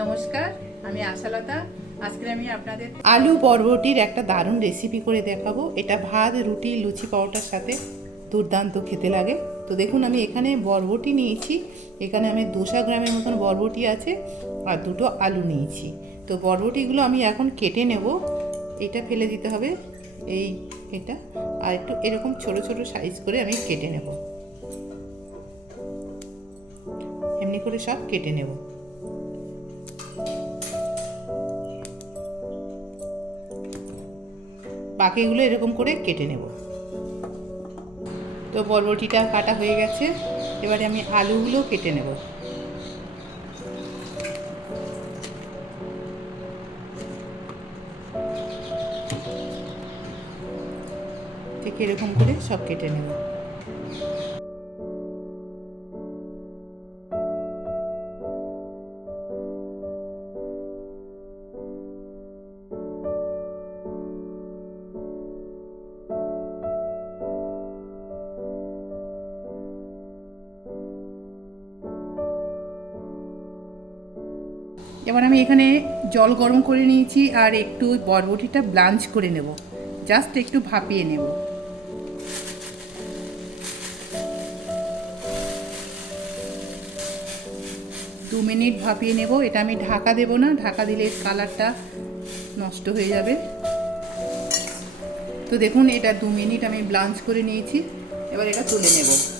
নমস্কার, আমি আশালতা। আজকে আমি আপনাদের আলু বরবটির একটা দারুণ রেসিপি করে দেখাবো। এটা ভাত, রুটি, লুচি পাউডার সাথে দুর্দান্ত খেতে লাগে। তো দেখুন, আমি এখানে বরবটি নিয়েছি। এখানে আমি দুশো গ্রামের মতন বরবটি আছে আর দুটো আলু নিয়েছি। তো বরবটিগুলো আমি এখন কেটে নেব। এটা ফেলে দিতে হবে। এই এটা। আর একটু এরকম ছোট ছোট সাইজ করে আমি কেটে নেব। এমনি করে সব কেটে নেব। বাকিগুলো এরকম করে কেটে নেব। তো বরবটিটা কাটা হয়ে গেছে। এবারে আমি আলুগুলো কেটে নেব। ঠিক এরকম করে সব কেটে নেব। এবার আমি এখানে জল গরম করে নিয়েছি আর একটু বরবটিটা ব্লাঞ্চ করে নেব। জাস্ট একটু ভাপিয়ে নেব। দু মিনিট ভাপিয়ে নেব। এটা আমি ঢাকা দেব না। ঢাকা দিলে কালারটা নষ্ট হয়ে যাবে। তো দেখুন, এটা দু মিনিট আমি ব্লাঞ্চ করে নিয়েছি। এবার এটা তুলে নেব।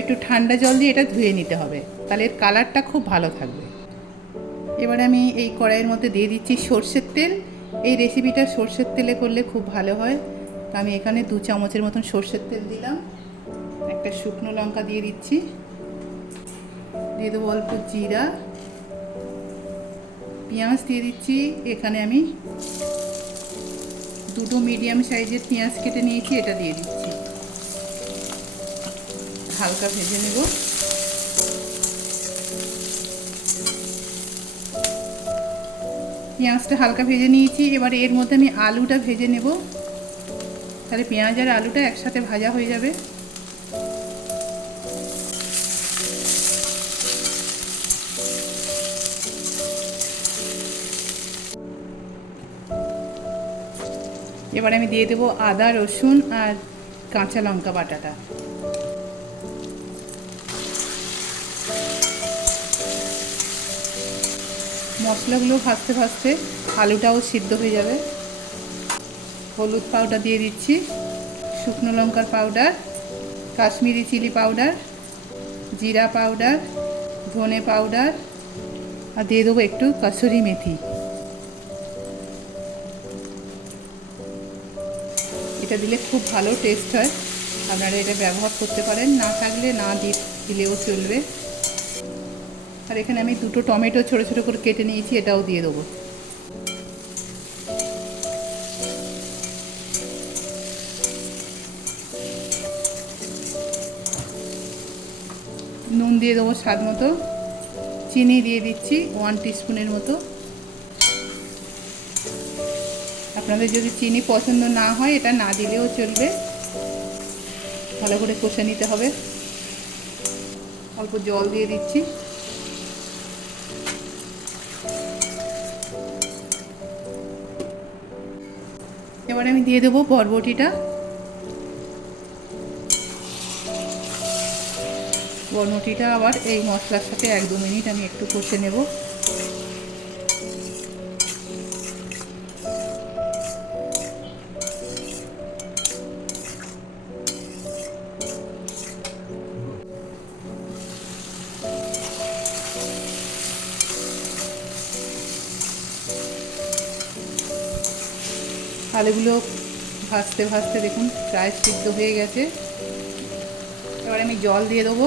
একটু ঠান্ডা জল দিয়ে এটা ধুয়ে নিতে হবে। তাহলে এর কালারটা খুব ভালো থাকবে। এবারে আমি এই কড়াইয়ের মধ্যে দিয়ে দিচ্ছি সর্ষের তেল। এই রেসিপিটা সর্ষের তেলে করলে খুব ভালো হয়। তো আমি এখানে দু চামচের মতন সর্ষের তেল দিলাম। একটা শুকনো লঙ্কা দিয়ে দিচ্ছি। দিয়ে দেবো অল্প জিরা। পেঁয়াজ দিয়ে দিচ্ছি। এখানে আমি দুটো মিডিয়াম সাইজের পেঁয়াজ কেটে নিয়েছি, এটা দিয়ে দিচ্ছি। হালকা ভেজে নেব। পেঁয়াজটা হালকা ভেজে নিয়েছি, এবার এর মধ্যে আমি আলুটা ভেজে নেব। তাহলে পেঁয়াজ আর আলুটা একসাথে ভাজা হয়ে যাবে। এবার আমি দিয়ে দেবো আদা, রসুন আর কাঁচা লঙ্কা বাটাটা। মশলাগুলো ভাজতে ভাজতে আলুটাও সিদ্ধ হয়ে যাবে। হলুদ পাউডার দিয়ে দিচ্ছি, শুকনো লঙ্কার পাউডার কাশ্মীরি চিলি পাউডার জিরা পাউডার ধনে পাউডার আর দিয়ে দেবো একটু কাসুরি মেথি। এটা দিলে খুব ভালো টেস্ট হয়। আপনারা এটা ব্যবহার করতে পারেন, না থাকলে না দিলেও চলবে। আর এখানে আমি দুটো টমেটো ছোটো ছোটো করে কেটে নিয়েছি, এটাও দিয়ে দেবো। নুন দিয়ে দেবো স্বাদ মতো। চিনি দিয়ে দিচ্ছি ওয়ান টিস্পুনের মতো। আপনাদের যদি চিনি পছন্দ না হয়, এটা না দিলেও চলবে। ভালো করে কষে নিতে হবে। অল্প জল দিয়ে দিচ্ছি। এবার আমি দিয়ে দেবো বরবটিটা। বরবটিটা আবার এই মশলার সাথে এক দু মিনিট আমি একটু কষে নেব। আলুগুলো ভাজতে ভাজতে দেখুন প্রায় সিদ্ধ হয়ে গেছে। এবার আমি জল দিয়ে দেবো।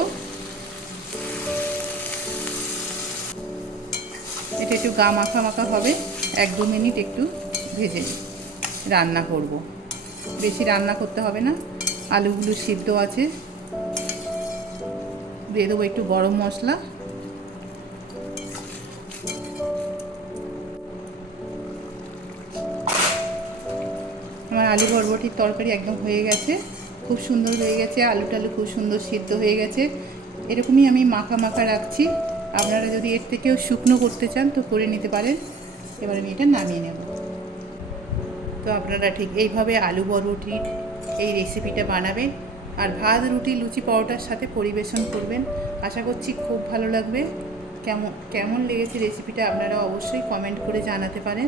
এটা একটু গা মাখা মাখা হবে। এক দু মিনিট একটু ভেজে রান্না করব। বেশি রান্না করতে হবে না। আলুগুলো সিদ্ধ আছে। দিয়ে দেবো একটু গরম মশলা। আলু বরবটির তরকারি একদম হয়ে গেছে। খুব সুন্দর হয়ে গেছে আলু টালু খুব সুন্দর সিদ্ধ হয়ে গেছে। এরকমই আমি মাখা মাখা রাখছি। আপনারা যদি এর থেকেও শুকনো করতে চান তো করে নিতে পারেন। এবার আমি এটা নামিয়ে নেব। তো আপনারা ঠিক এইভাবে আলু বরবটির এই রেসিপিটা বানাবেন আর ভাত, রুটি, লুচি, পরোটার সাথে পরিবেশন করবেন। আশা করছি খুব ভালো লাগবে। কেমন কেমন লেগেছে রেসিপিটা আপনারা অবশ্যই কমেন্ট করে জানাতে পারেন।